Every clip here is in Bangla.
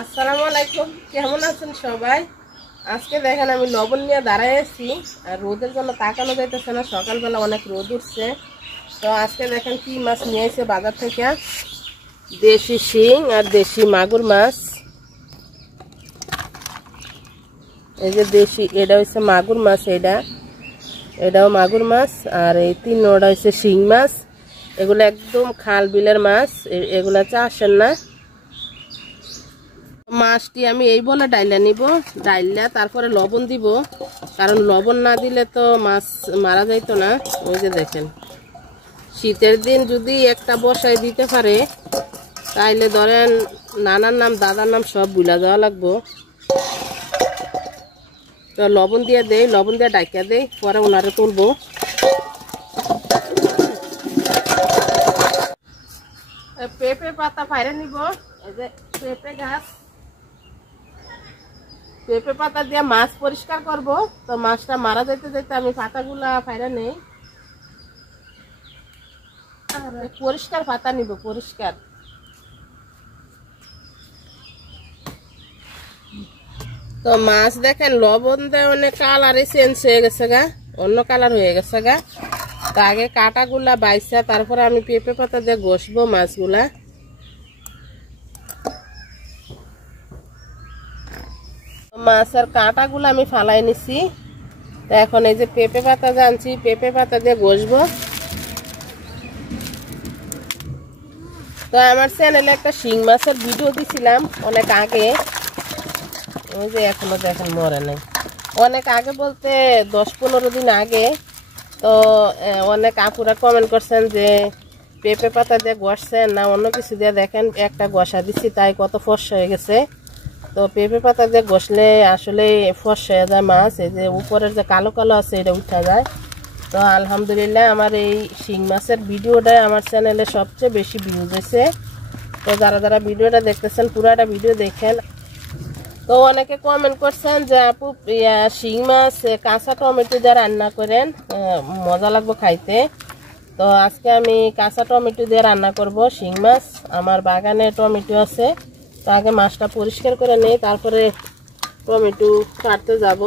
আসসালামু আলাইকুম, কেমন আছেন সবাই? আজকে দেখেন আমি লবণ নিয়ে দাঁড়ায় আছি আর রোদের জন্য তাকানো যাইতেছে না। সকালবেলা অনেক রোদ উঠছে। তো আজকে দেখেন কি মাছ নিয়ে এসে বাজার থেকে, দেশি শিং আর দেশি মাগুর মাছ। এই যে দেশি, এটা হচ্ছে মাগুর মাছ, এটাও মাগুর মাছ, আর এই তিনটা হচ্ছে শিং মাছ। এগুলো একদম খাল বিলের মাছ, এগুলা চাষের না। মাছটি আমি এই বলে ডাইলা নিব, ডাইলা তারপরে লবণ দিব, কারণ লবণ না দিলে তো মাছ মারা যাইতো না। ওই যে দেখেন, শীতের দিন যদি একটা বসায় দিতে পারে তাইলে ধরেন নানার নাম দাদার নাম সব ভুলা যাওয়া লাগবো। তো লবণ দিয়ে দেই, লবণ দিয়ে ডাইকা দেই, পরে ওনারে তুলবো। পেঁপে পাতা ফাইরে নিব, এই যে পেঁপে গাছ, পেঁপে পাতা দিয়ে মাছ পরিষ্কার করব। তো মাছটা মারা যেতে যেতে আমি পাতাগুলা ফাইরা নেই, পরিষ্কার পাতা নিব, পরিষ্কার। তো মাছ দেখেন লবণ দিয়ে অনেক কালারে চেঞ্জ হয়ে গেছে গা, অন্য কালার হয়ে গেছে গা। তো আগে কাটাগুলা বাইসা তারপরে আমি পেঁপে পাতা দিয়ে ঘষবো মাছগুলা। মাছের কাঁটাগুলো আমি ফালাই নিছি। তো এখন এই যে পেঁপে পাতা জানছি, পেঁপে পাতা দিয়ে ঘষবো। তো আমার চ্যানেলে একটা শিং মাছের ভিডিও দিছিলাম অনেক আগে, ওই যে এখনো দেখেন মরে নাই। অনেক আগে বলতে 10-15 দিন আগে। তো অনেক আপুরা কমেন্ট করছেন যে পেঁপে পাতা দিয়ে ঘষছেন না অন্য কিছু দিয়ে, দেখেন একটা ঘষা দিচ্ছি তাই কত ফর্সা হয়ে গেছে। তো পেঁপে পাতা দিয়ে ঘষলে আসলে ফর্সা হয়ে যায় মাছ, এই যে উপরের যে কালো কালো আছে এটা উঠা যায়। তো আলহামদুলিল্লাহ আমার এই শিং মাছের ভিডিওটা আমার চ্যানেলে সবচেয়ে বেশি ভিউজ হয়েছে। তো যারা যারা ভিডিওটা দেখতেছেন পুরাটা ভিডিও দেখেন। তো অনেকে কমেন্ট করছেন যে আপু শিং মাছ কাঁচা টমেটো দিয়ে রান্না করেন, মজা লাগবে খাইতে। তো আজকে আমি কাঁচা টমেটো দিয়ে রান্না করব শিং মাছ। আমার বাগানে টমেটো আছে, তো আগে মাছটা পরিষ্কার করে নেই, তারপরে টমেটো কাটতে যাব।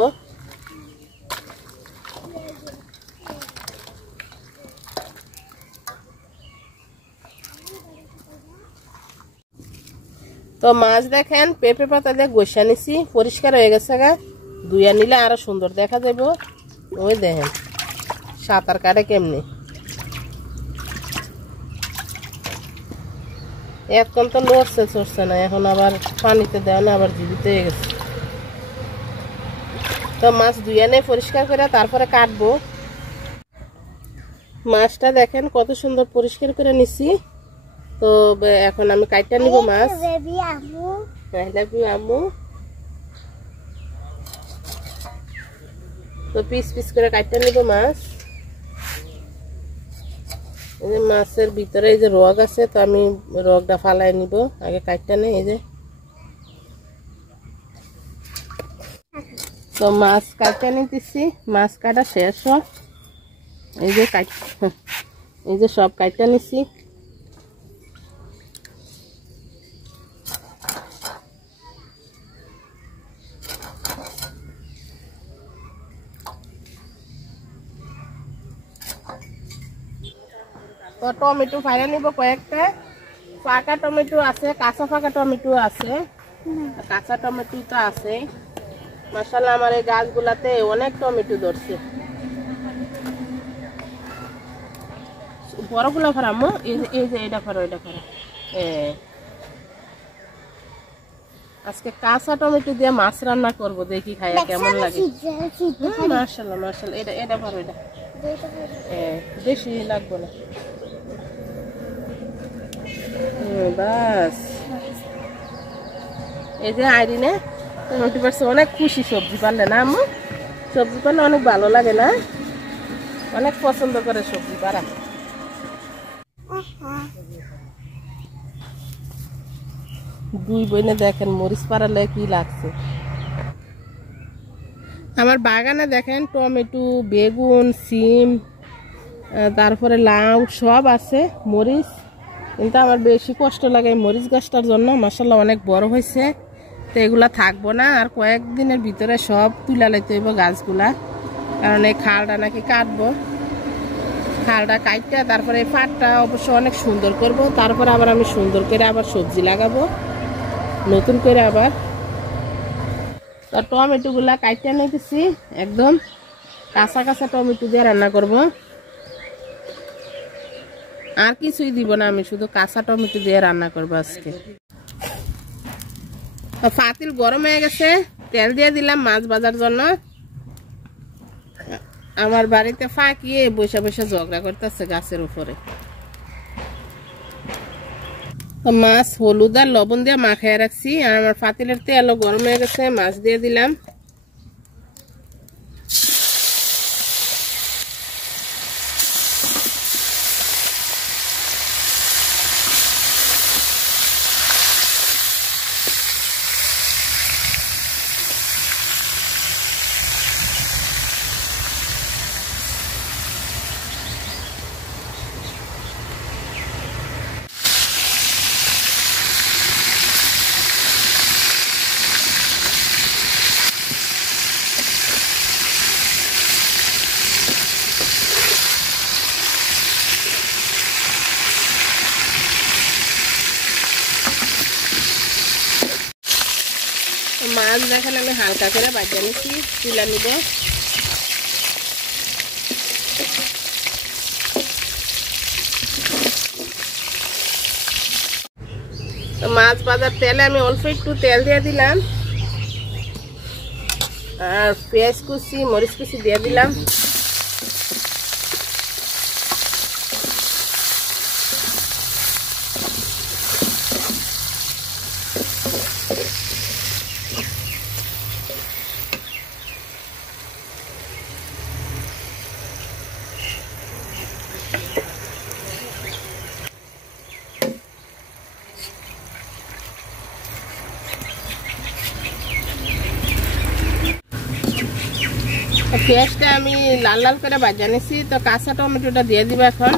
তো মাছ দেখেন পেঁপে পাতা দিয়ে ঘষা নিছি, পরিষ্কার হয়ে গেছে গা। ধুইয়া নিলে আরো সুন্দর দেখা যাব। ওই দেখেন সাঁতার কাটে কেমনি, এখন তো লড়ছে চড়ছে না, এখন আবার পানিতে দেয় না, আবার জীবিত হয়ে গেছে। তো মাছ ধুইয়া নিয়ে পরিষ্কার করে তারপরে কাটবো। মাছটা দেখেন কত সুন্দর পরিষ্কার করে নিছি। তো এখন আমি কাটটা নিব মাছ। আম্মু তো পিস পিস করে কাটটা নিব মাছ। এই যে মাছের ভিতরে এই যে রগ আছে, তো আমি রগটা ফালাই নিব, আগে কাটটা নেই। এই যে তো মাছ কাটতে নিতেছি, মাছ কাটা শেষ। এই যে এই যে সব কাটতে নিছি। তো টমেটো ফাইরা নিব কয়েকটা, পাকা টমেটো আছে, কাঁচা পাকা টমেটো আছে, কাঁচা টমেটো তো আছে। মাশাআল্লাহ আমার এই গাছগুলাতে অনেক টমেটো ধরছে। বড়গুলো ফারামো, এই যে এটা ফারো, এটা ফারো। আজকে কাঁচা টমেটো দিয়ে মাছ রান্না করব, দেখি খাইয়া কেমন লাগে। মাশাআল্লাহ মাশাআল্লাহ, এটা ফারো, এটা বেশি লাগবে না। বাস এই যে আইরিনে টমেটো পারছে, অনেক খুশি। সবজি পারলে না আম্মু, সবজি পারলে অনেক ভালো লাগে না, অনেক পছন্দ করে সবজি পারা। দুই বইনে দেখেন মরিচ পাড়ালে কি লাগছে। আমার বাগানে দেখেন টমেটো, বেগুন, সিম, তারপরে লাউ সব আছে, মরিচ। কিন্তু আমার বেশি কষ্ট লাগে মরিচ গাছটার জন্য। মাশাআল্লাহ অনেক বড় হয়েছে, তো এগুলা থাকবো না, আর কয়েকদিনের ভিতরে সব তুলা লাইতে হইব গাছগুলা, কারণ এই খালটা নাকি কাটবো। খালটা কাটতে তারপরে এই পাটটা অবশ্য অনেক সুন্দর করব, তারপরে আবার আমি সুন্দর করে আবার সবজি লাগাবো নতুন করে আবার। তো টমেটোগুলা কাটতে নিতেছি, একদম কাঁচা কাঁচা টমেটো দিয়ে রান্না করব, আর কিছুই দিব না, আমি শুধু কাঁচা টমেটো দিয়ে রান্না করবো আজকে। পাতিল গরম হয়ে গেছে, তেল দিয়ে দিলাম মাছ ভাজার জন্য। আমার বাড়িতে ফাঁকিয়ে বসে বসে ঝগড়া করতেছে গাছের উপরে। মাছ হলুদ আর লবণ দিয়ে মাখায় রাখছি, আর আমার পাতিলের তেলও গরম হয়ে গেছে, মাছ দিয়ে দিলাম। মাছ দেখেন আমি হালকা করে ভাজা নিচ্ছি, তুলে নিব। মাছ ভাজার তেলে আমি অল্প একটু তেল দিয়ে দিলাম, আর পেঁয়াজ কুচি মরিচ কুচি দিয়ে দিলাম। পেঁয়াজটা আমি লাল লাল করে ভাজা নিছি, তো কাঁচা টমেটোটা দিয়ে দিব এখন।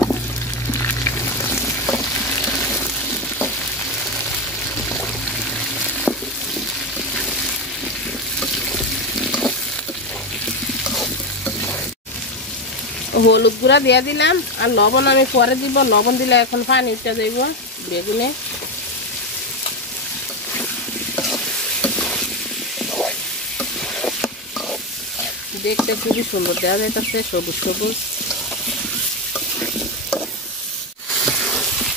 হলুদ গুঁড়া দিয়ে দিলাম, আর লবণ আমি পরে দিব, লবণ দিলে এখন পানি উঠে যাইব বেগুনে। দেখতে খুবই সুন্দর দেওয়া যাইতেছে, সবুজ সবুজ।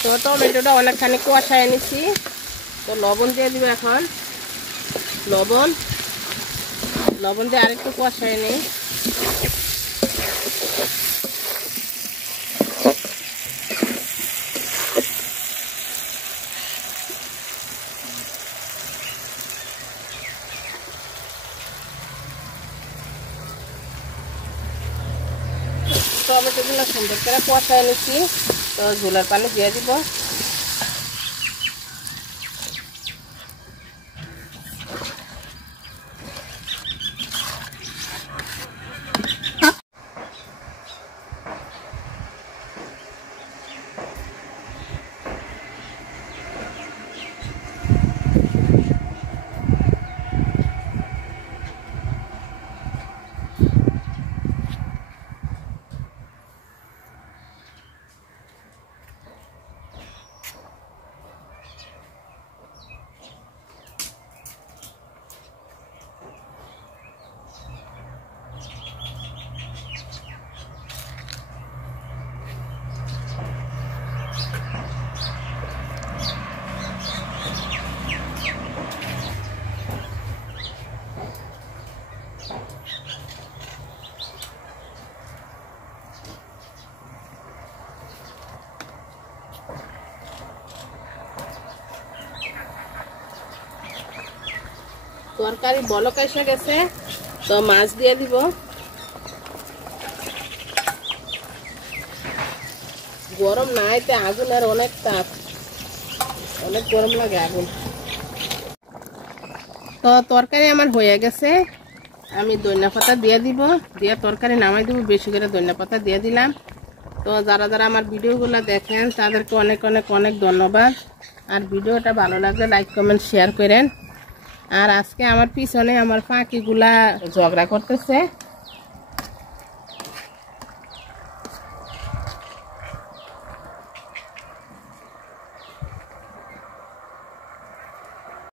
তো টমেটোটা অনেকখানি কষায় নিচ্ছি, তো লবণ দিয়ে দিব এখন। লবণ দিয়ে আরেকটু কষায় নিই। টমেটোগুলো সুন্দর করে কষায় নিচ্ছি, তো ঝোলের পানি দিয়ে দিব। তরকারি বলক এসে গেছে, তো মাছ দিয়ে দিব। গরম না এতে আগুনের অনেক তাপ, অনেক গরম লাগে আগুন। তো তরকারি আমার হয়ে গেছে, আমি ধনিয়া পাতা দিয়ে দিব, দিয়ে তরকারি নামাই দিব। বেশি করে ধনিয়া পাতা দিয়ে দিলাম। তো যারা যারা আমার ভিডিওগুলো দেখেন তাদেরকে অনেক অনেক অনেক ধন্যবাদ। আর ভিডিওটা ভালো লাগলে লাইক কমেন্ট শেয়ার করেন। আর আজকে আমার পিছনে আমার পাখিগুলা ঝগড়া করতেছে।